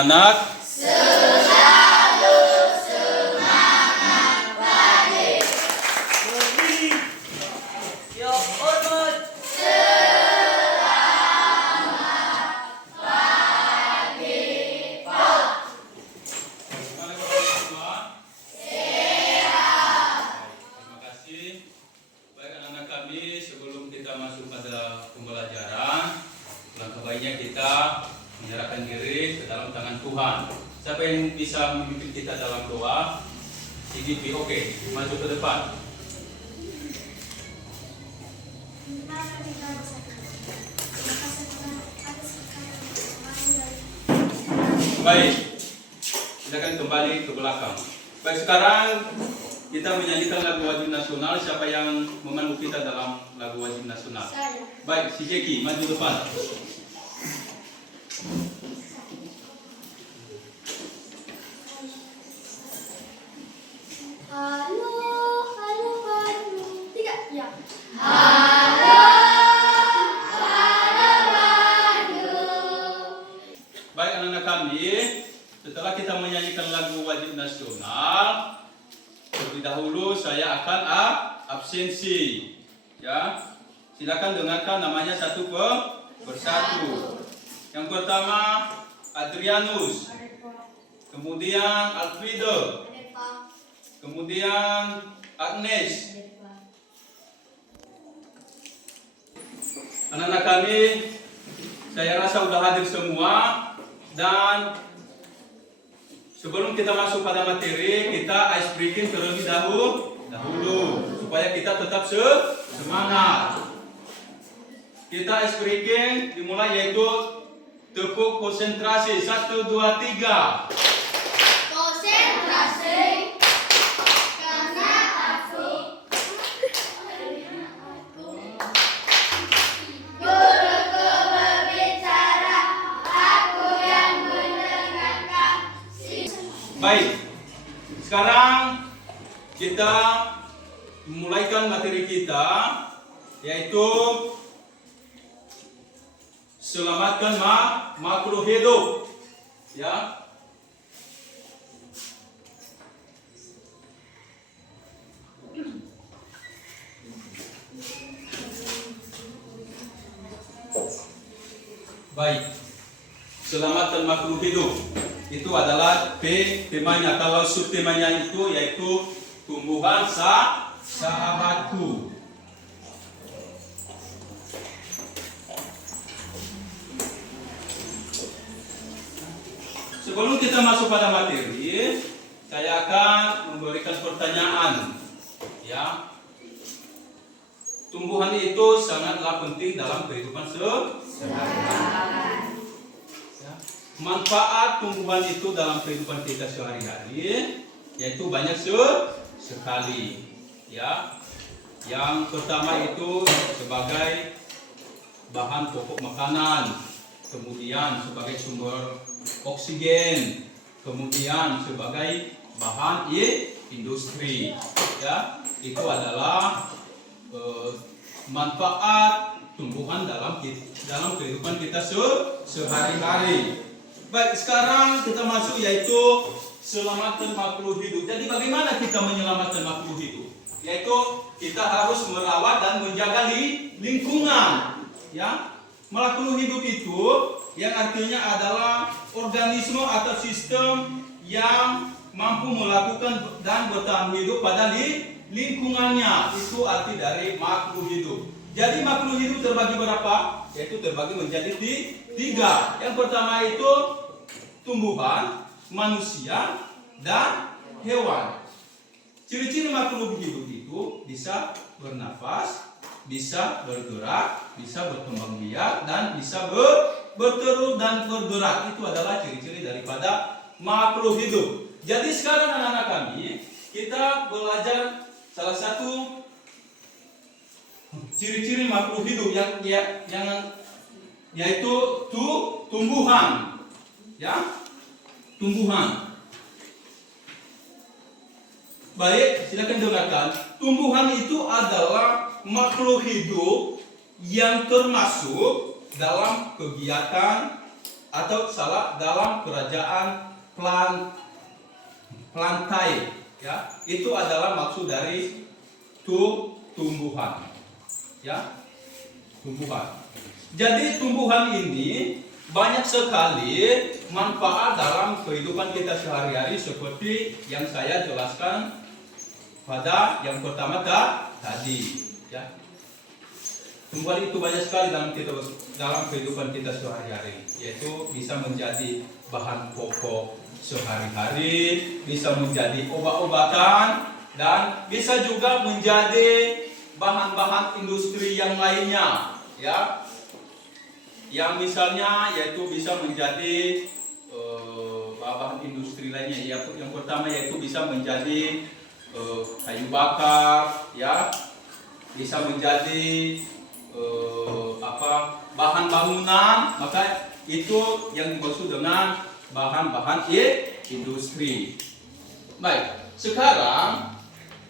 Anak selalu semangat pagi. Yo, hormat. terima kasih. Baik anak-anak kami, sebelum kita masuk pada pembelajaran, langkah baiknya kita menyerahkan diri ke dalam tangan Tuhan. Siapa yang bisa memimpin kita dalam doa? CGP, oke, maju ke depan. Baik, silakan kembali ke belakang. Baik, sekarang kita menyanyikan lagu wajib nasional. Siapa yang memandu kita dalam lagu wajib nasional? Saya. Baik, si Jeki, maju depan. Halo, halo, halo. Tiga, ya. Baik anak-anak kami, setelah kita menyanyikan lagu wajib nasional, terlebih dahulu saya akan absensi. Ya, silakan dengarkan namanya satu persatu. Yang pertama Adrianus, kemudian Alfredo, kemudian Agnes. Anak-anak kami, saya rasa sudah hadir semua. Dan sebelum kita masuk pada materi, kita ice breaking terlebih dahulu supaya kita tetap semangat. Kita ice breaking dimulai yaitu tepuk konsentrasi 1, 2, 3. Konsentrasi. Karena aku guruku berbicara, aku yang mendengarkan. Baik, sekarang kita memulaikan materi kita, yaitu selamatkan makhluk hidup. Ya. Baik, selamatkan makhluk hidup. Itu adalah temanya. Kalau subtemanya itu yaitu tumbuhan sahabatku. Sebelum kita masuk pada materi, saya akan memberikan pertanyaan. Ya, tumbuhan itu sangatlah penting dalam kehidupan sehari-hari. Manfaat tumbuhan itu dalam kehidupan kita sehari-hari yaitu banyak sekali. Ya, yang pertama itu sebagai bahan pokok makanan, kemudian sebagai sumber oksigen, kemudian sebagai bahan industri. Ya, itu adalah manfaat tumbuhan dalam kehidupan kita sehari-hari. Baik, sekarang kita masuk yaitu selamatkan makhluk hidup. Jadi bagaimana kita menyelamatkan makhluk hidup? Yaitu kita harus merawat dan menjaga lingkungan. Ya, makhluk hidup itu yang artinya adalah organisme atau sistem yang mampu melakukan dan bertahan hidup pada lingkungannya. Itu arti dari makhluk hidup. Jadi makhluk hidup terbagi berapa? Yaitu terbagi menjadi tiga. Yang pertama itu tumbuhan, manusia, dan hewan. Ciri-ciri makhluk hidup itu bisa bernafas, bisa bergerak, bisa berkembang biak, dan bisa bertelur dan bergerak. Itu adalah ciri-ciri daripada makhluk hidup. Jadi sekarang anak-anak kami, kita belajar salah satu ciri-ciri makhluk hidup yang yaitu tumbuhan. Ya, tumbuhan. Baik, silakan dengarkan. Tumbuhan itu adalah makhluk hidup yang termasuk dalam kegiatan atau salah dalam kerajaan plantae, ya. Itu adalah maksud dari tumbuhan, ya, tumbuhan. Jadi tumbuhan ini banyak sekali manfaat dalam kehidupan kita sehari-hari seperti yang saya jelaskan pada yang pertama tadi, ya. Tumbuhan itu banyak sekali dalam kehidupan kita sehari-hari, yaitu bisa menjadi bahan pokok sehari-hari, bisa menjadi obat-obatan, dan bisa juga menjadi bahan-bahan industri yang lainnya, ya. Yang misalnya yaitu bisa menjadi bahan industri lainnya. Yang pertama yaitu bisa menjadi kayu bakar, ya, bisa menjadi bahan bangunan. Maka itu yang dimaksud dengan bahan-bahan industri. Baik, sekarang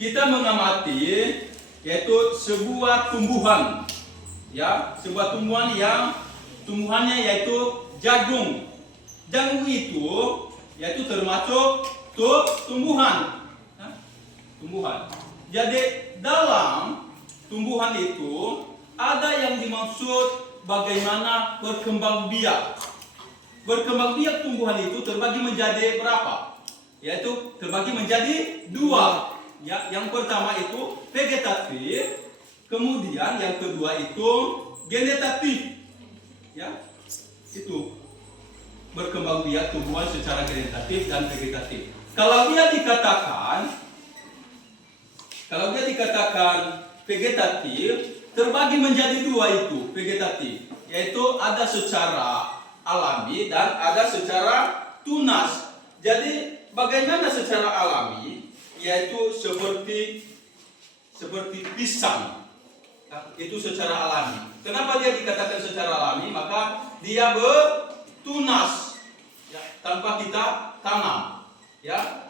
kita mengamati yaitu sebuah tumbuhan, ya, sebuah tumbuhan yang tumbuhannya yaitu jagung. Jagung itu yaitu termasuk tumbuhan. Tumbuhan. Jadi dalam tumbuhan itu ada yang dimaksud bagaimana berkembang biak. Berkembang biak tumbuhan itu terbagi menjadi berapa? Yaitu terbagi menjadi dua. Ya, yang pertama itu vegetatif, kemudian yang kedua itu genetatif. Ya, itu berkembang biak tumbuhan secara genetatif dan vegetatif. Kalau dia dikatakan vegetatif, terbagi menjadi dua itu vegetatif, yaitu ada secara alami dan ada secara tunas. Jadi bagaimana secara alami? Yaitu seperti pisang. Itu secara alami. Kenapa dia dikatakan secara alami? Maka dia bertunas, ya, tanpa kita tanam, ya.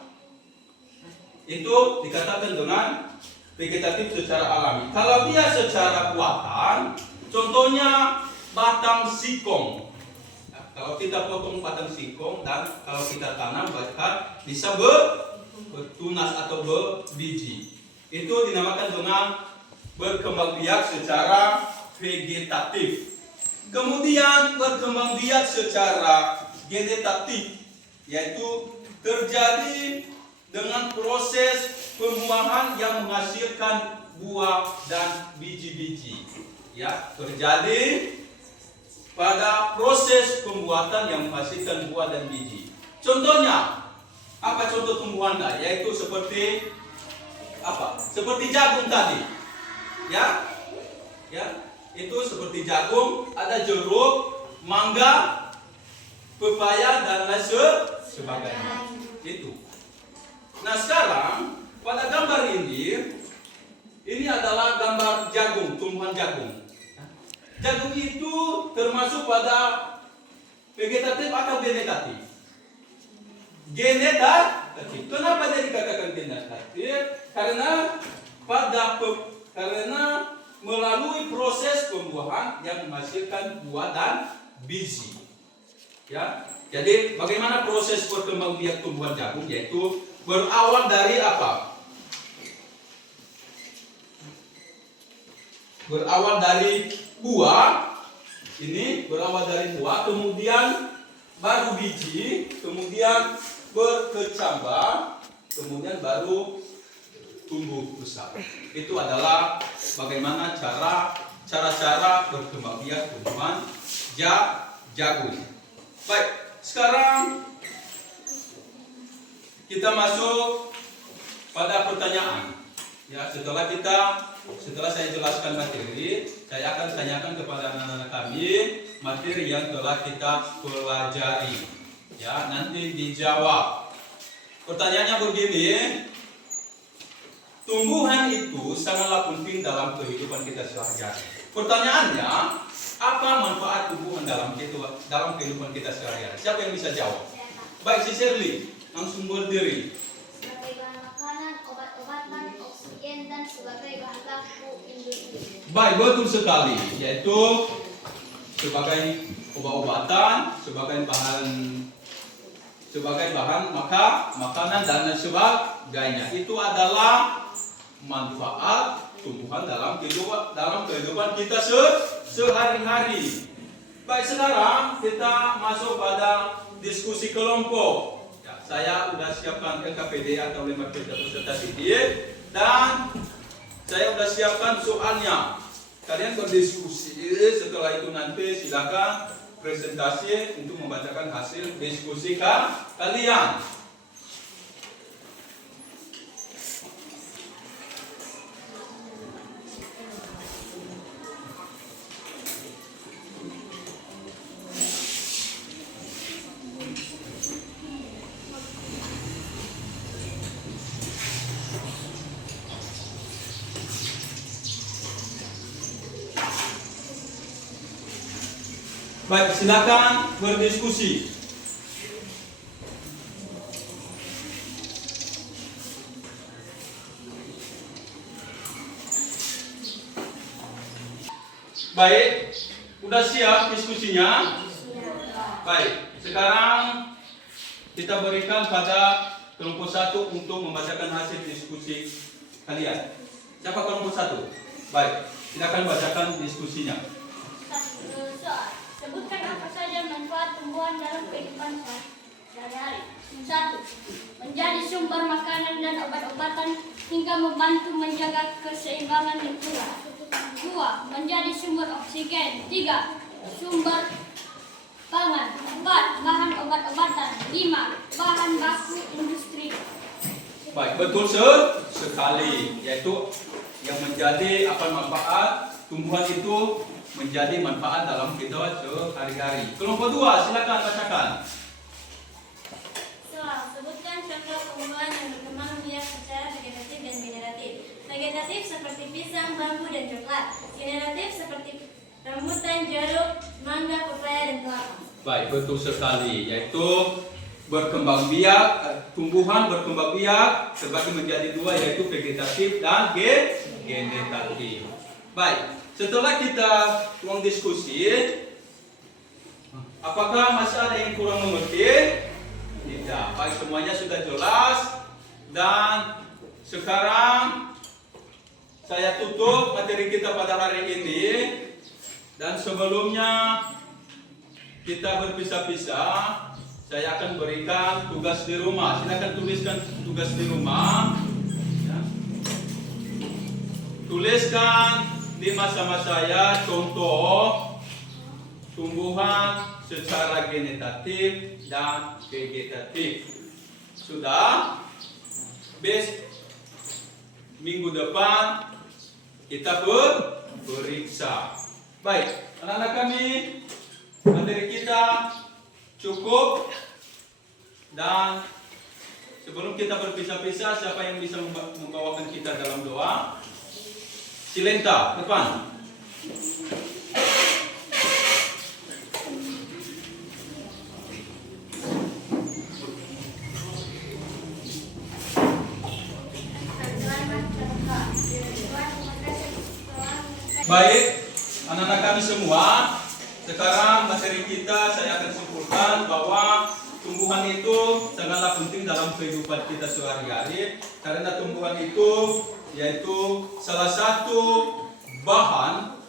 Itu dikatakan dengan vegetatif secara alami. Kalau dia secara buatan, contohnya batang singkong. Nah, kalau kita potong batang singkong dan kalau kita tanam, maka bisa bertunas atau berbiji. Itu dinamakan dengan berkembang biak secara vegetatif. Kemudian berkembang biak secara genetatif, yaitu terjadi dengan proses pembuahan yang menghasilkan buah dan biji-biji. Ya, terjadi pada proses pembuatan yang menghasilkan buah dan biji. Contohnya, apa contoh tumbuhan? Yaitu seperti apa? Seperti jagung tadi. Ya, itu seperti jagung, ada jeruk, mangga, pepaya dan lain sebagainya. Itu. Nah, sekarang pada gambar ini adalah gambar jagung, tumbuhan jagung. Jagung itu termasuk pada vegetatif atau genetatif? Genetatif. Kenapa dia dikatakan genetatif? Karena melalui proses pembuahan yang menghasilkan buah dan biji. Ya. Jadi bagaimana proses berkembang biak tumbuhan jagung? Yaitu berawal dari apa? Berawal dari buah. Ini berawal dari buah, kemudian baru biji, kemudian berkecambah, kemudian baru tumbuh besar. Itu adalah bagaimana cara berkembang biak tumbuhan jagung. Baik, sekarang kita masuk pada pertanyaan. Ya, setelah saya jelaskan materi, saya akan tanyakan kepada anak-anak kami materi yang telah kita pelajari. Ya, nanti dijawab. Pertanyaannya begini. Tumbuhan itu sangatlah penting dalam kehidupan kita sehari-hari. Pertanyaannya, apa manfaat tumbuhan dalam kehidupan kita sehari-hari? Siapa yang bisa jawab? Baik, si Shirley, langsung berdiri. Sebagai bahan makanan, obat-obatan, oksigen, dan sebagai bahan baku industri. Baik, betul sekali. Yaitu sebagai obat-obatan sebagai bahan makanan dan lain sebagainya. Itu adalah manfaat tumbuhan dalam kehidupan kita sehari-hari. Baik, sekarang kita masuk pada diskusi kelompok. Ya, saya sudah siapkan LKPD atau lembar kerja peserta didik dan saya sudah siapkan soalnya. Kalian berdiskusi, setelah itu nanti silakan presentasi untuk membacakan hasil diskusi kalian. Baik, silakan berdiskusi. Baik, udah siap diskusinya? Baik, sekarang kita berikan pada kelompok 1 untuk membacakan hasil diskusi kalian. Siapa kelompok 1? Baik, silakan bacakan diskusinya. Soal. Sebutkan apa saja manfaat tumbuhan dalam kehidupan sehari-hari. 1. Menjadi sumber makanan dan obat-obatan hingga membantu menjaga keseimbangan lingkungan. 2. Menjadi sumber oksigen. 3. Sumber pangan. 4. Bahan obat-obatan. 5. Bahan baku industri. Baik, betul sekali. Yaitu yang menjadi apa manfaat tumbuhan itu menjadi manfaat dalam kita sehari-hari. Kelompok 2, silakan bacakan. Soal, sebutkan contoh tumbuhan yang berkembang biak secara vegetatif dan generatif. Vegetatif seperti pisang, bambu, dan coklat. Generatif seperti rambutan, jeruk, mangga, pepaya, dan kelapa. Baik, betul sekali. Yaitu berkembang biak, tumbuhan berkembang biak terbagi menjadi 2, yaitu vegetatif dan generatif. Baik. Setelah kita ruang diskusi, apakah masih ada yang kurang mengerti? Tidak. Baik, semuanya sudah jelas. Dan sekarang saya tutup materi kita pada hari ini. Dan sebelumnya kita berpisah-pisah, saya akan berikan tugas di rumah. Silakan tuliskan tugas di rumah. Ya. Tuliskan di masa-masa saya contoh tumbuhan secara generatif dan vegetatif. Sudah? Minggu depan kita periksa. Baik, anak-anak kami, materi kita cukup. Dan sebelum kita berpisah-pisah, siapa yang bisa membawakan kita dalam doa? Silenta, depan. Baik, anak-anak kami semua, sekarang materi kita saya akan simpulkan bahwa tumbuhan itu sangatlah penting dalam kehidupan kita sehari-hari, karena tumbuhan itu yaitu salah satu bahan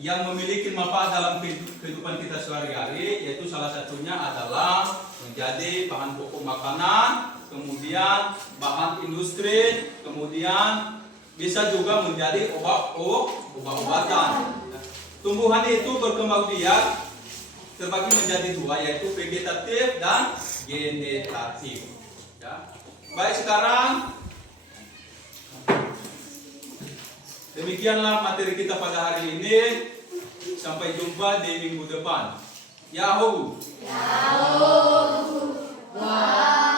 yang memiliki manfaat dalam kehidupan kita sehari-hari, yaitu salah satunya adalah menjadi bahan pokok makanan, kemudian bahan industri, kemudian bisa juga menjadi obat-obatan. Tumbuhan itu berkembang biak terbagi menjadi 2, yaitu vegetatif dan generatif. Ya. Baik, sekarang demikianlah materi kita pada hari ini. Sampai jumpa di minggu depan. Yahoo! Yahoo! Wow!